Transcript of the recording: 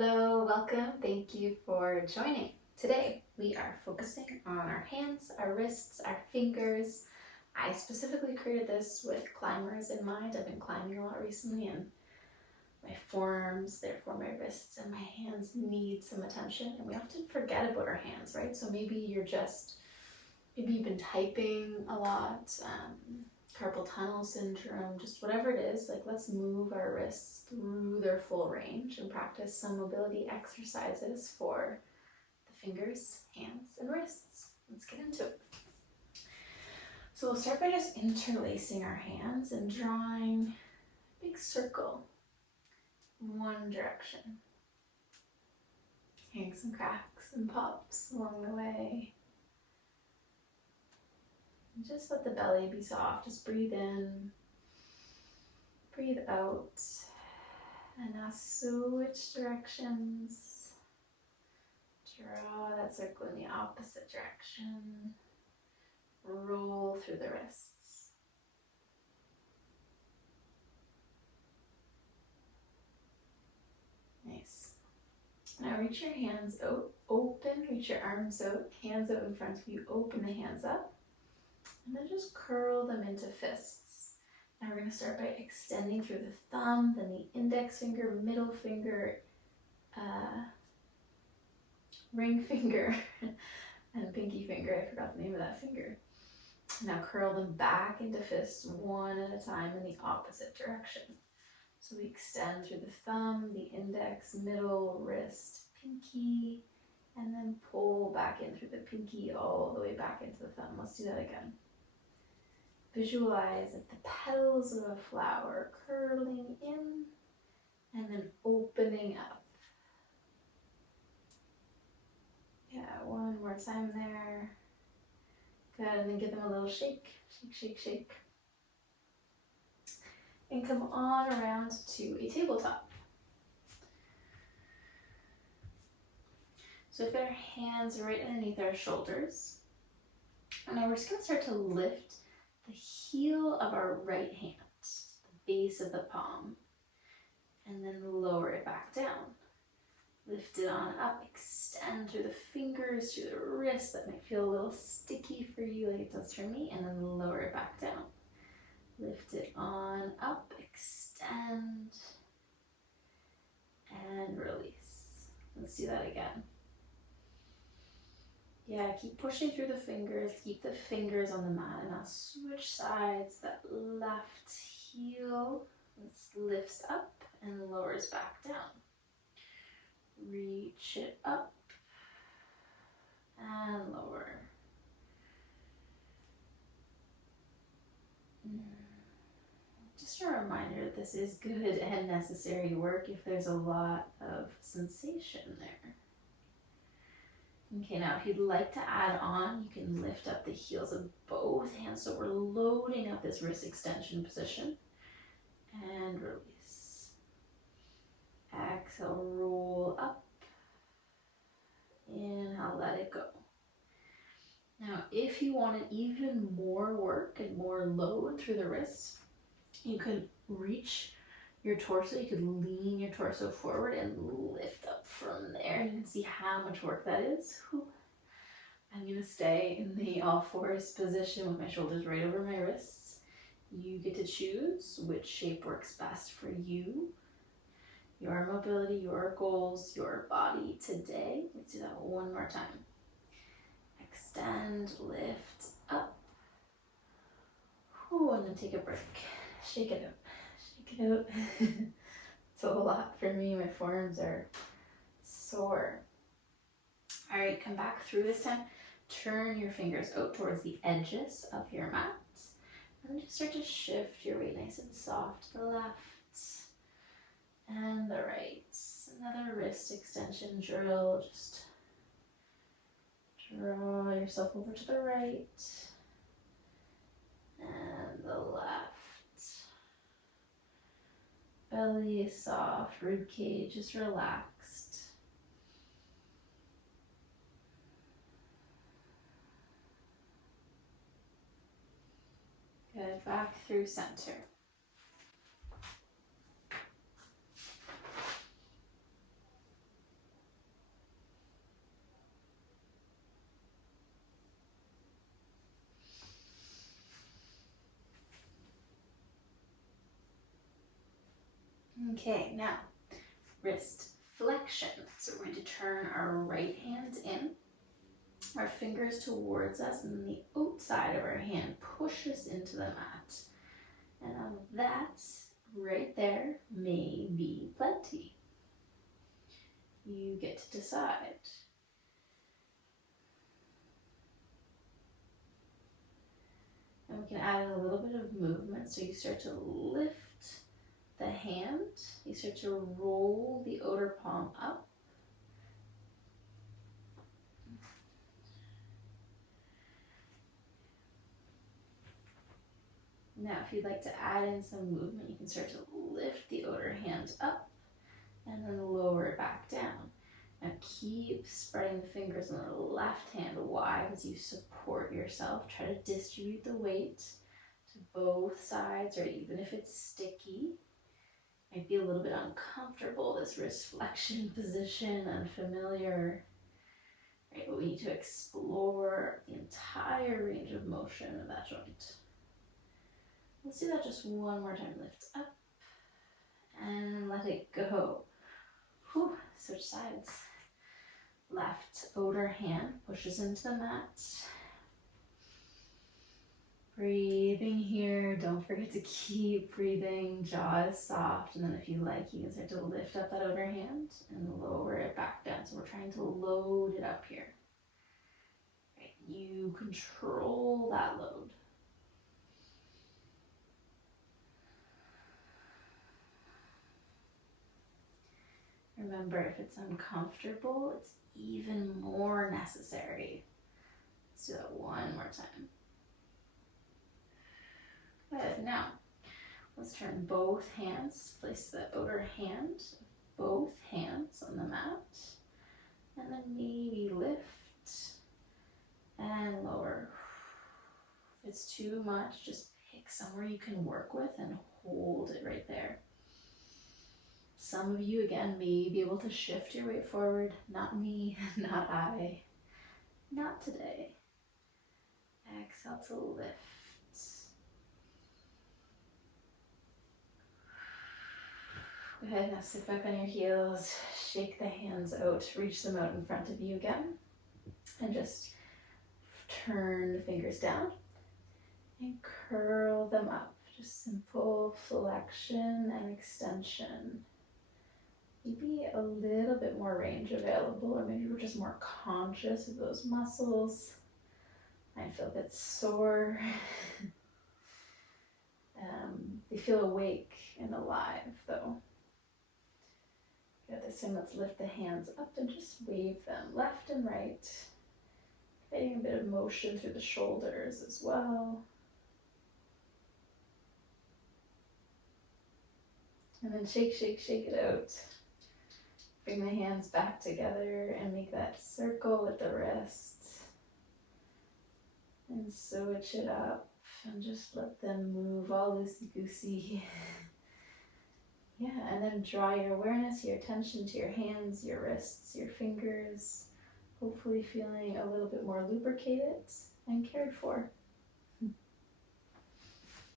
Hello, welcome. Thank you for joining. Today we are focusing on our hands, our wrists, our fingers. I specifically created this with climbers in mind. I've been climbing a lot recently and my forearms, therefore my wrists and my hands need some attention, and we often forget about our hands, right? So maybe you've been typing a lot, carpal tunnel syndrome, just whatever it is, like let's move our wrists through their full range and practice some mobility exercises for the fingers, hands, and wrists. Let's get into it. So we'll start by just interlacing our hands and drawing a big circle in one direction. Hearing some cracks and pops along the way. Just let the belly be soft. Just breathe in, breathe out, and now switch directions. Draw that circle in the opposite direction. Roll through the wrists. Nice. Now reach your hands out, open, reach your arms out, hands out in front of you, open the hands up. And then just curl them into fists. Now we're going to start by extending through the thumb, then the index finger, middle finger, ring finger, and pinky finger. I forgot the name of that finger. Now curl them back into fists one at a time in the opposite direction. So we extend through the thumb, the index, middle, wrist, pinky, and then pull back in through the pinky all the way back into the thumb. Let's do that again. Visualize like the petals of a flower curling in and then opening up. Yeah, one more time there. Good, and then give them a little shake, shake, shake, shake. And come on around to a tabletop. So we've got our hands right underneath our shoulders. And now we're just going to start to lift the heel of our right hand, the base of the palm, and then lower it back down. Lift it on up, extend through the fingers, through the wrist. That might feel a little sticky for you like it does for me, and then lower it back down. Lift it on up, extend, and release. Let's do that again. Yeah, keep pushing through the fingers, keep the fingers on the mat, and now switch sides. That left heel lifts up and lowers back down. Reach it up and lower. Just a reminder that this is good and necessary work if there's a lot of sensation there. Okay, now if you'd like to add on, you can lift up the heels of both hands. So we're loading up this wrist extension position and release. Exhale, roll up. Inhale, let it go. Now, if you wanted even more work and more load through the wrists, you could reach your torso, you could lean your torso forward and lift up from there. You can see how much work that is. I'm going to stay in the all fours position with my shoulders right over my wrists. You get to choose which shape works best for you, your mobility, your goals, your body today. Let's do that one more time. Extend, lift up. And then take a break. Shake it up. Shake it out. It's a lot for me. My forearms are sore. All right, come back through this time. Turn your fingers out towards the edges of your mat. And then just start to shift your weight nice and soft to the left and the right. Another wrist extension drill. Just draw yourself over to the right and the left. Belly is soft, rib cage is relaxed. Good, back through center. Okay, now wrist flexion. So we're going to turn our right hand in, our fingers towards us, and then the outside of our hand pushes into the mat. And that right there may be plenty. You get to decide. And we can add in a little bit of movement. So you start to lift the hand, you start to roll the outer palm up. Now, if you'd like to add in some movement, you can start to lift the outer hand up and then lower it back down. Now, keep spreading the fingers on the left hand wide as you support yourself. Try to distribute the weight to both sides, or even if it's sticky, might be a little bit uncomfortable, this wrist flexion position, unfamiliar, right? But we need to explore the entire range of motion of that joint. Let's do that just one more time. Lift up and let it go. Whew. Switch sides. Left outer hand pushes into the mat. Breathing here. Don't forget to keep breathing. Jaw is soft. And then if you like, you can start to lift up that outer hand and lower it back down. So we're trying to load it up here. Right. You control that load. Remember, if it's uncomfortable, it's even more necessary. Let's do that one more time. Good. Now, let's turn both hands, place the outer hand, both hands on the mat, and then maybe lift and lower. If it's too much, just pick somewhere you can work with and hold it right there. Some of you, again, may be able to shift your weight forward. Not me, not I. Not today. Exhale to lift. Go ahead, now sit back on your heels, shake the hands out, reach them out in front of you again, and just turn the fingers down and curl them up. Just simple flexion and extension. Maybe a little bit more range available, or maybe we're just more conscious of those muscles. I feel a bit sore. They feel awake and alive though. Good, this time let's lift the hands up and just wave them left and right. Creating a bit of motion through the shoulders as well. And then shake, shake, shake it out. Bring the hands back together and make that circle with the wrist. And switch it up and just let them move all loosey-goosey. Yeah, and then draw your awareness, your attention to your hands, your wrists, your fingers. Hopefully feeling a little bit more lubricated and cared for.